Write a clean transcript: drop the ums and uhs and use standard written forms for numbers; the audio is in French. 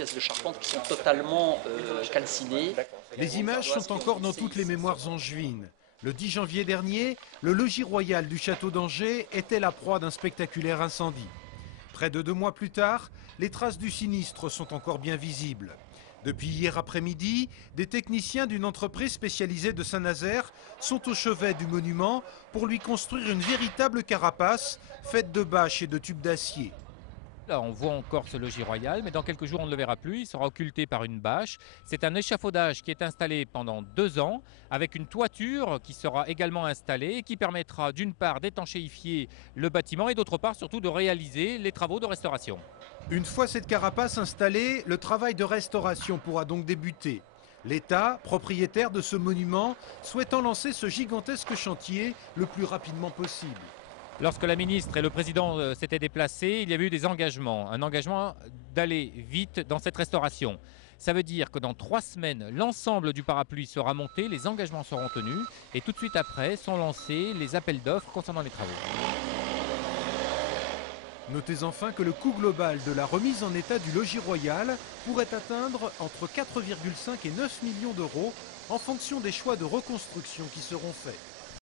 pièces de charpente qui sont totalement calcinées. Les images sont encore dans toutes les mémoires angevines. Le 10 janvier dernier, le logis royal du château d'Angers était la proie d'un spectaculaire incendie. Près de 2 mois plus tard, les traces du sinistre sont encore bien visibles. Depuis hier après-midi, des techniciens d'une entreprise spécialisée de Saint-Nazaire sont au chevet du monument pour lui construire une véritable carapace faite de bâches et de tubes d'acier. Là, on voit encore ce logis royal, mais dans quelques jours, on ne le verra plus. Il sera occulté par une bâche. C'est un échafaudage qui est installé pendant 2 ans, avec une toiture qui sera également installée et qui permettra d'une part d'étanchéifier le bâtiment et d'autre part surtout de réaliser les travaux de restauration. Une fois cette carapace installée, le travail de restauration pourra donc débuter. L'État, propriétaire de ce monument, souhaitant lancer ce gigantesque chantier le plus rapidement possible. Lorsque la ministre et le président s'étaient déplacés, il y avait eu des engagements. Un engagement d'aller vite dans cette restauration. Ça veut dire que dans 3 semaines, l'ensemble du parapluie sera monté, les engagements seront tenus et tout de suite après sont lancés les appels d'offres concernant les travaux. Notez enfin que le coût global de la remise en état du logis royal pourrait atteindre entre 4,5 et 9 millions d'euros en fonction des choix de reconstruction qui seront faits.